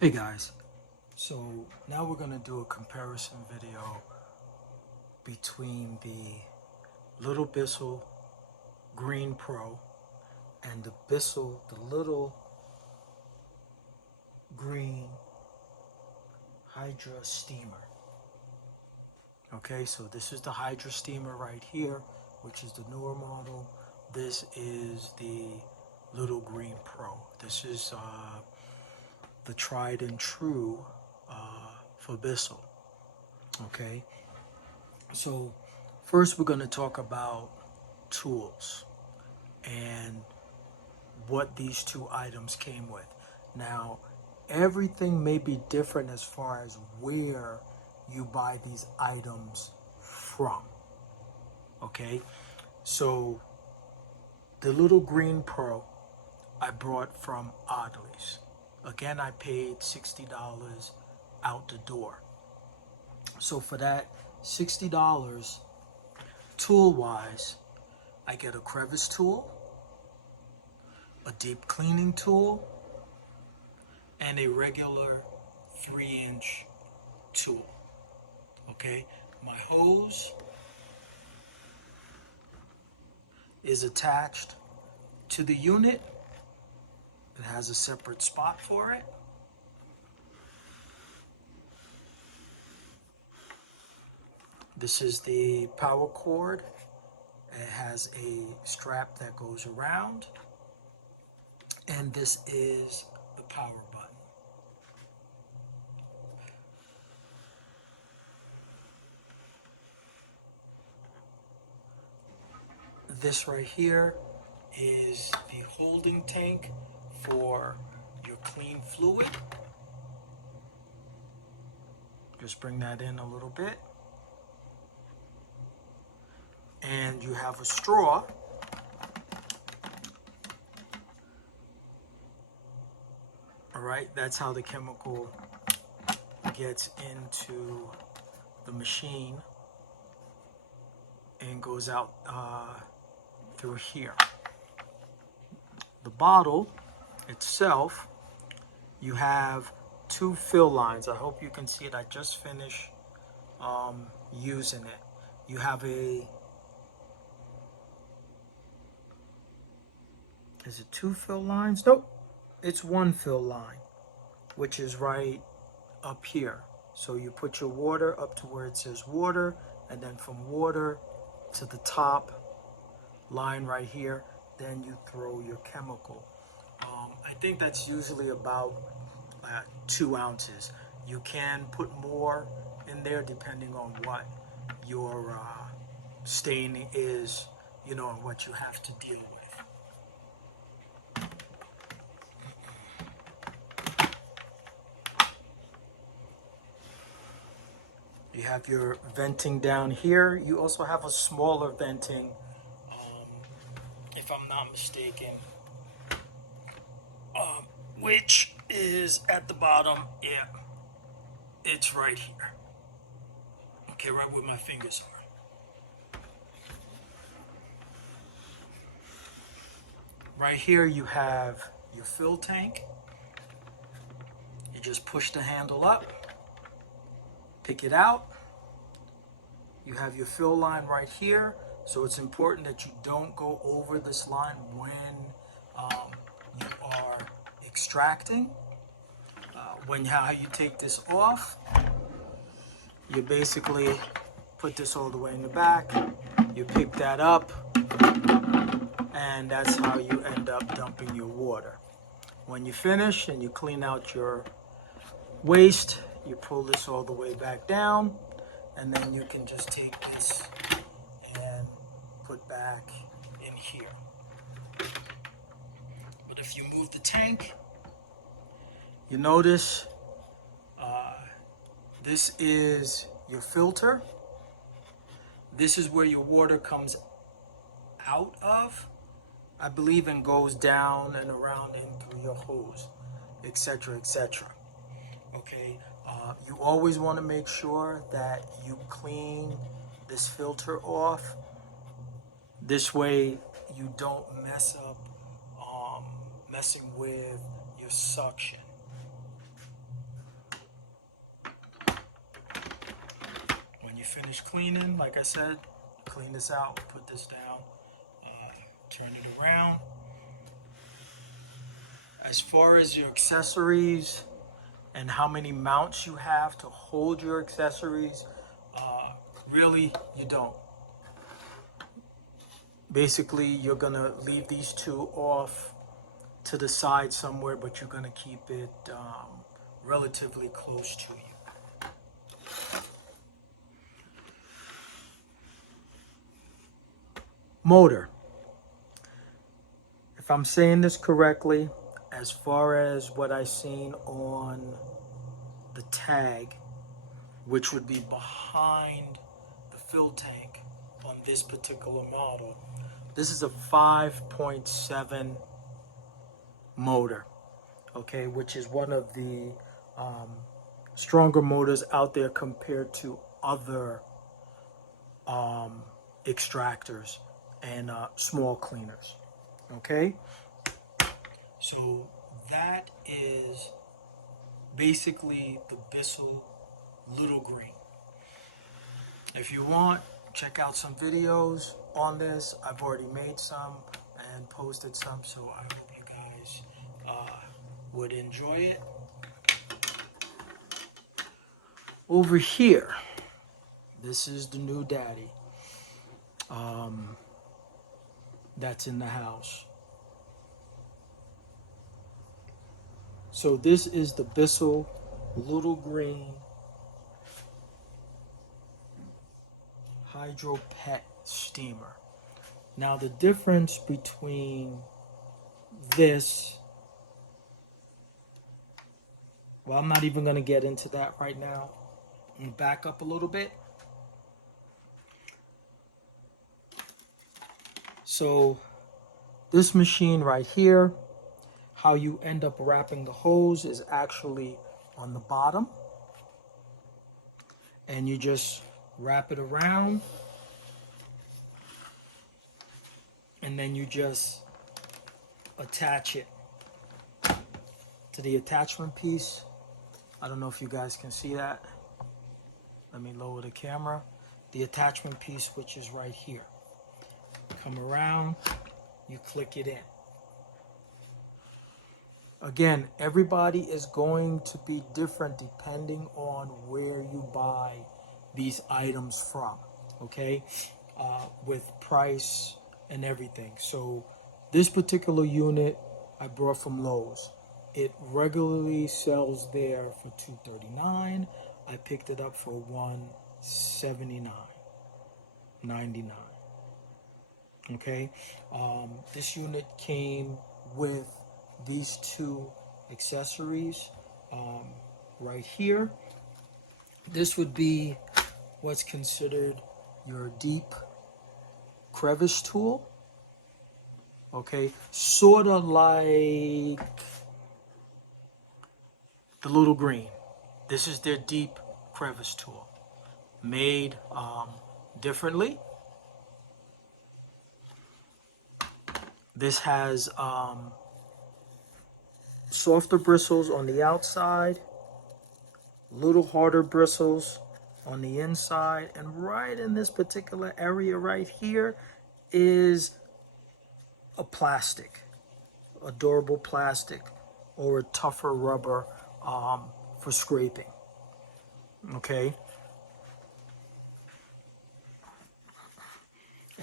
Hey guys, so now we're going to do a comparison video between the little Bissell Green Pro and the Bissell, the little green Hydra steamer. Okay, so this is the Hydra steamer right here, which is the newer model. This is the little green Pro. This is the tried and true for Bissell. Okay, so first we're going to talk about tools and what these two items came with. Now, everything may be different as far as where you buy these items from. Okay, so the little green Pro I brought from Oddly's. Again, I paid $60 out the door. So for that $60, tool wise, I get a crevice tool, a deep cleaning tool, and a regular 3-inch tool. Okay, my hose is attached to the unit. It has a separate spot for it. This is the power cord. It has a strap that goes around. And this is the power button. This right here is the holding tank for your clean fluid. Just bring that in a little bit. And you have a straw. All right, that's how the chemical gets into the machine and goes out through here. The bottle itself, you have two fill lines. I hope you can see it. I just finished using it. You have is it two fill lines? Nope, it's one fill line, which is right up here. So you put your water up to where it says water, and then from water to the top line right here, then you throw your chemical. I think that's usually about 2 ounces. You can put more in there depending on what your stain is, and what you have to deal with. You have your venting down here. You also have a smaller venting, if I'm not mistaken, which is at the bottom. Yeah, it's right here. Okay, right where my fingers are. Right here you have your fill tank. You just push the handle up, pick it out. You have your fill line right here. So it's important that you don't go over this line when you are extracting. How you take this off, you basically put this all the way in the back. You pick that up, and that's how you end up dumping your water. When you finish and you clean out your waste, you pull this all the way back down, and then you can just take this and put back in here. But if you move the tank, you notice this is your filter. This is where your water comes out of, I believe, and goes down and around and through your hose, etc., etc. Okay, you always want to make sure that you clean this filter off. This way you don't mess up messing with your suction. finish cleaning, like I said, clean this out, put this down, turn it around. As far as your accessories and how many mounts you have to hold your accessories, really you don't. Basically, you're gonna leave these two off to the side somewhere, but you're gonna keep it relatively close to you. Motor. If I'm saying this correctly, as far as what I seen on the tag, which would be behind the fill tank on this particular model, this is a 5.7 motor, okay, which is one of the stronger motors out there compared to other extractors and small cleaners. Okay, so that is basically the Bissell Little Green. If you want, check out some videos on this. I've already made some and posted some, so I hope you guys would enjoy it. Over here, this is the new daddy that's in the house. So this is the Bissell Little Green Hydro Pet Steamer. Now the difference between this, well, I'm not even going to get into that right now. I'm going to back up a little bit. So this machine right here, how you end up wrapping the hose is actually on the bottom. And you just wrap it around. And then you just attach it to the attachment piece. I don't know if you guys can see that. Let me lower the camera. The attachment piece, which is right here. Come around, you click it in. Again, everybody is going to be different depending on where you buy these items from, okay? With price and everything. So this particular unit I brought from Lowe's. It regularly sells there for $239. I picked it up for $179.99. Okay, this unit came with these two accessories right here. This would be what's considered your deep crevice tool. Okay, sort of like the Little Green. This is their deep crevice tool, made differently. This has softer bristles on the outside, little harder bristles on the inside, and right in this particular area right here is a plastic, a durable plastic or a tougher rubber for scraping. Okay.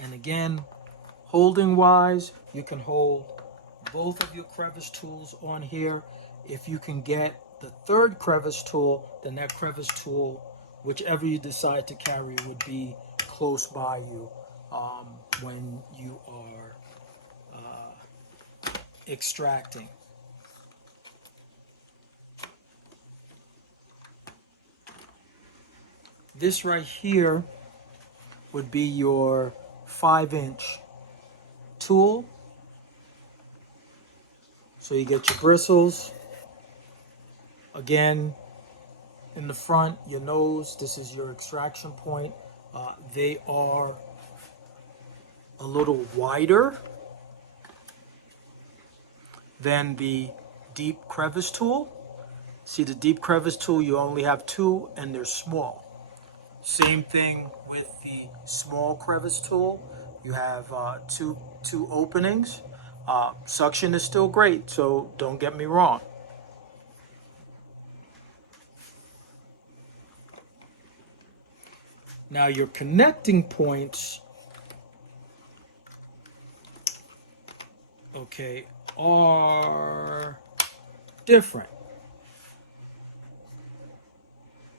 And again, holding wise, you can hold both of your crevice tools on here. If you can get the third crevice tool, then that crevice tool, whichever you decide to carry, would be close by you when you are extracting. This right here would be your 5-inch tool. So you get your bristles. Again, in the front, your nose, this is your extraction point. They are a little wider than the deep crevice tool. See, the deep crevice tool, you only have two and they're small. Same thing with the small crevice tool. You have two openings. Suction is still great, so don't get me wrong. Now your connecting points, okay, are different.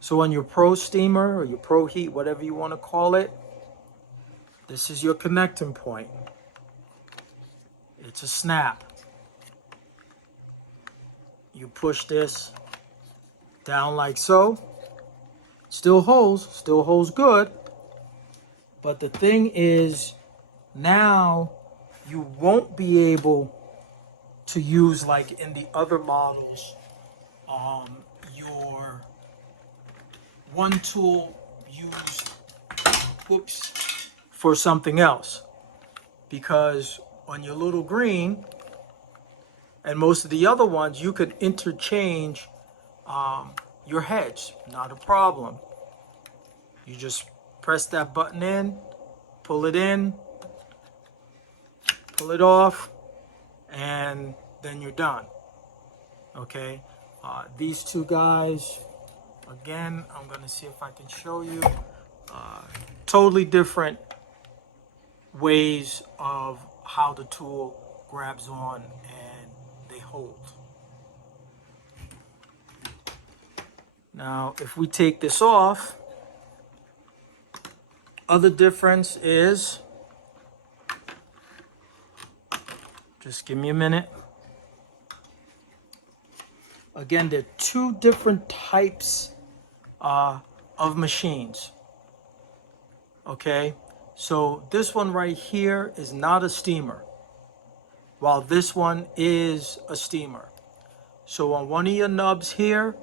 So on your Pro Steamer or your Pro Heat, whatever you want to call it, this is your connecting point. It's a snap. You push this down like so. Still holds good. But the thing is, now you won't be able to use, like in the other models, your one tool used, for something else. Because on your little green and most of the other ones, you could interchange your heads, not a problem. You just press that button in, pull it in, pull it off, and then you're done. Okay, these two guys, again, I'm gonna see if I can show you. Totally different ways of how the tool grabs on and they hold. Now, if we take this off, other difference is, just give me a minute. Again, there are two different types of machines. Okay, so this one right here is not a steamer, while this one is a steamer. So on one of your nubs here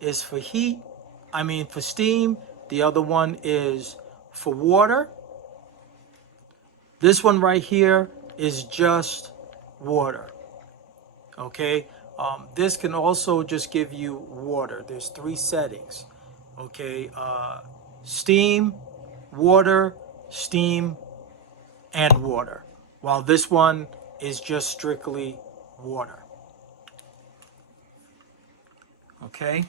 is for for steam. The other one is for water. This one right here is just water. Okay, this can also just give you water. There's 3 settings. Okay, steam, water, steam, and water. While this one is just strictly water. Okay.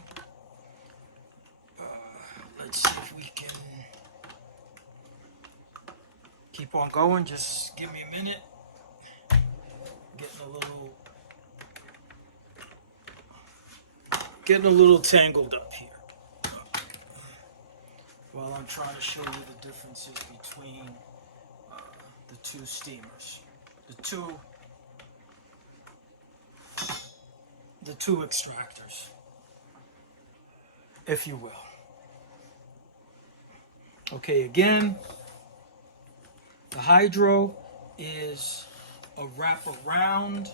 Let's see if we can keep on going. Just give me a minute. Getting a little tangled up here. While I'm trying to show you the differences between the two steamers, the two extractors, if you will. Okay, again, the Hydra is a wraparound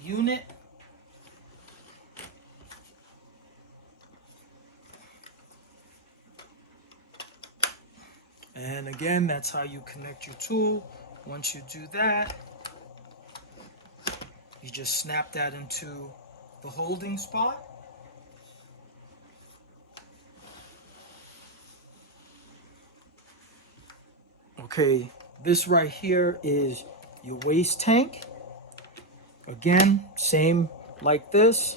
unit. And again, that's how you connect your tool. Once you do that, you just snap that into the holding spot. Okay, this right here is your waste tank. Again, same like this.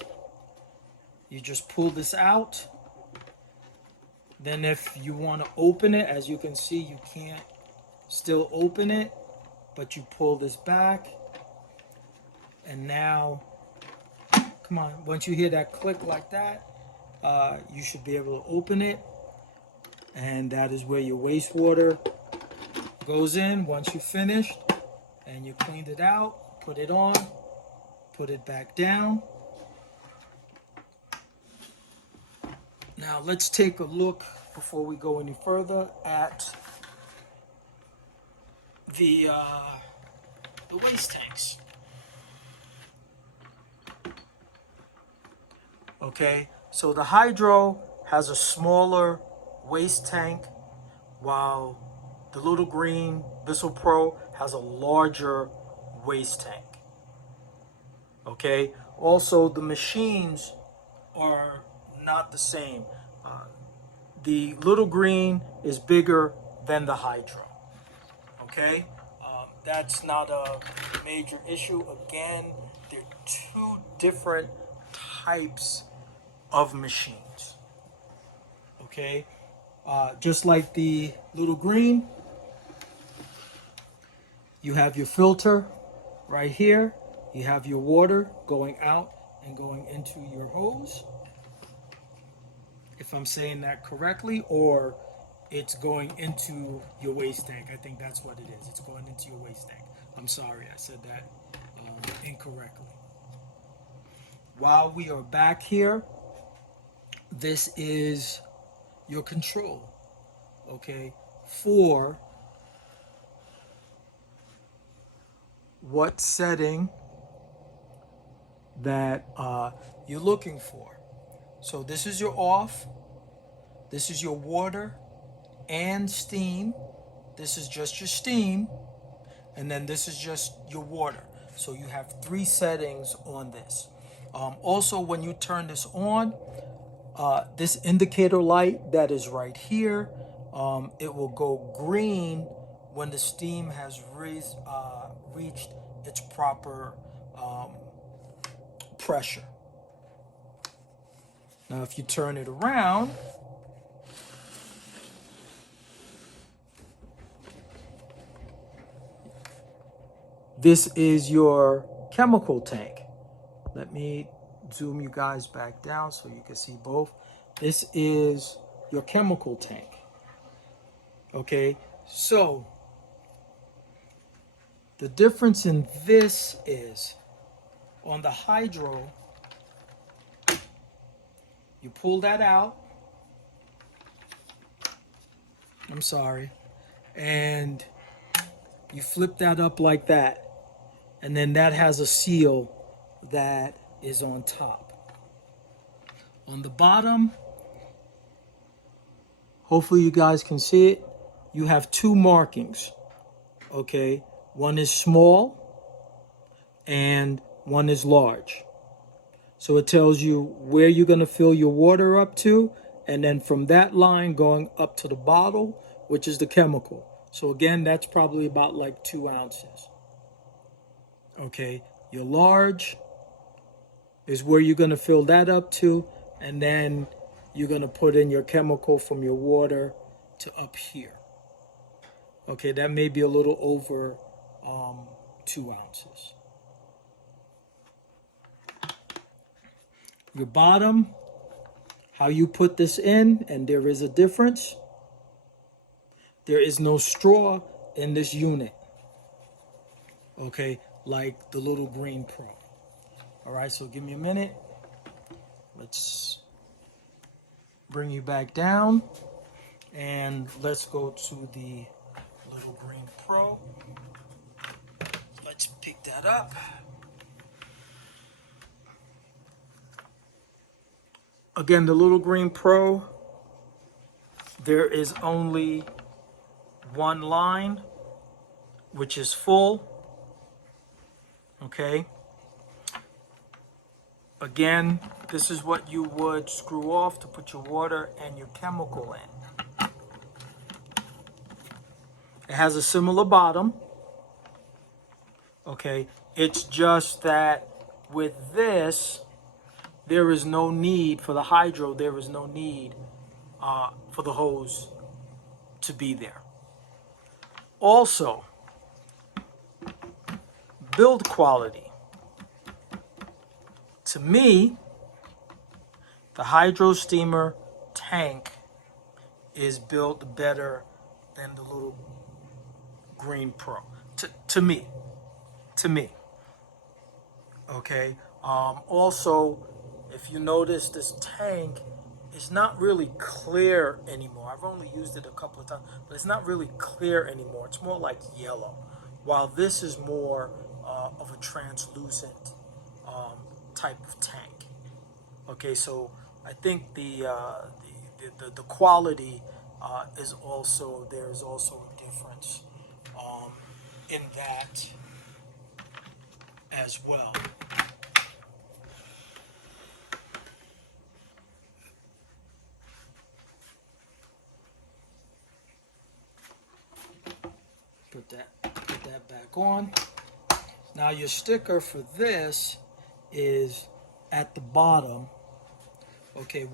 You just pull this out. Then if you want to open it, as you can see, you can't still open it, but you pull this back. And now, come on, once you hear that click like that, you should be able to open it. And that is where your wastewater goes in once you're finished. And you cleaned it out, put it on, put it back down. Now let's take a look, before we go any further, at the waste tanks. Okay, so the Hydra has a smaller waste tank, while the little green Bissell Pro has a larger waste tank. Okay, also the machines are not the same. The little green is bigger than the Hydra. Okay, that's not a major issue. Again, they're two different types of machines. Okay, just like the little green, you have your filter right here. You have your water going out and going into your hose, if I'm saying that correctly, or it's going into your waste tank. I think that's what it is. It's going into your waste tank. I'm sorry, I said that incorrectly. While we are back here, this is your control, okay, for what setting that you're looking for. So this is your off, this is your water and steam, this is just your steam, and then this is just your water. So you have three settings on this. Also, when you turn this on, this indicator light that is right here, it will go green when the steam has reached its proper pressure. Now, if you turn it around, this is your chemical tank. Let me zoom you guys back down so you can see both. This is your chemical tank. Okay, so the difference in this is on the Hydro, you pull that out. I'm sorry. And you flip that up like that. And then that has a seal that is on top. On the bottom, hopefully you guys can see it, you have two markings. Okay, one is small and one is large. So it tells you where you're going to fill your water up to, and then from that line going up to the bottle, which is the chemical. So again, that's probably about like 2 ounces. Okay, your large is where you're going to fill that up to, and then you're going to put in your chemical from your water to up here. Okay, that may be a little over 2 ounces. Your bottom, how you put this in, and there is a difference. There is no straw in this unit. Okay, like the little green Pro. All right, so give me a minute. Let's bring you back down, and let's go to the little green Pro. Let's pick that up. Again, the little green Pro, there is only one line, which is full. Okay. Again, this is what you would screw off to put your water and your chemical in. It has a similar bottom. Okay. It's just that with this, there is no need for the Hydro. There is no need for the hose to be there. Also, build quality. To me, the Hydro steamer tank is built better than the little green Pro. To me. Okay. Also, if you notice, this tank is not really clear anymore. I've only used it a couple of times, but it's not really clear anymore. It's more like yellow, while this is more of a translucent type of tank. Okay, so I think the quality is also, there is also a difference in that as well. put that back on. Now your sticker for this is at the bottom. Okay,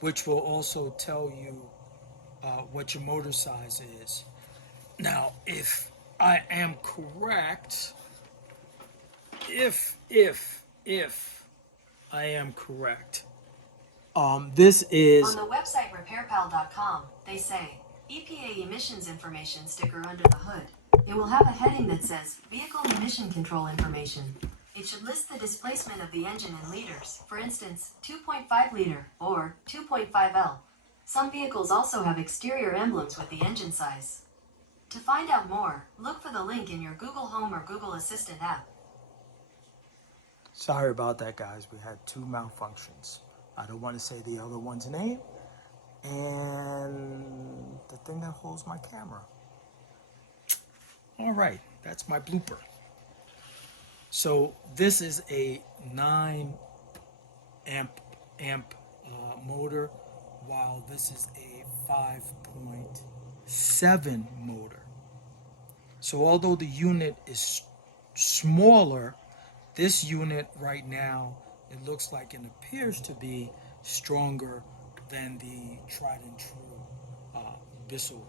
which will also tell you what your motor size is. Now, if I am correct, if I am correct, this is on the website repairpal.com. They say EPA emissions information sticker under the hood. It will have a heading that says vehicle emission control information. It should list the displacement of the engine in liters, for instance, 2.5 liter or 2.5 L. Some vehicles also have exterior emblems with the engine size. To find out more, look for the link in your Google Home or Google Assistant app. Sorry about that, guys. We had two malfunctions. I don't want to say the other one's name and the thing that holds my camera. All right, that's my blooper. So this is a 9 amp motor, while this is a 5.7 motor. So although the unit is smaller, this unit right now, it looks like and appears to be stronger than the tried and true Bissell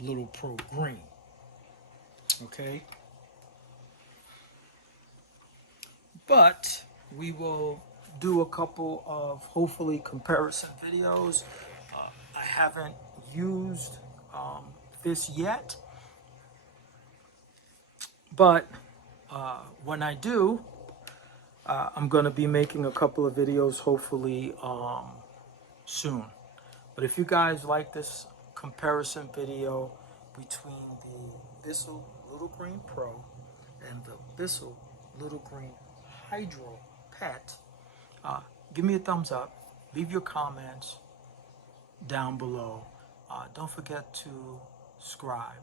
Little Pro Green. Okay? But we will do a couple of hopefully comparison videos. I haven't used this yet, but when I do, I'm going to be making a couple of videos hopefully soon. But if you guys like this comparison video between the Bissell Little Green Pro and the Bissell Little Green Hydra Pet, give me a thumbs up, leave your comments down below. Don't forget to subscribe.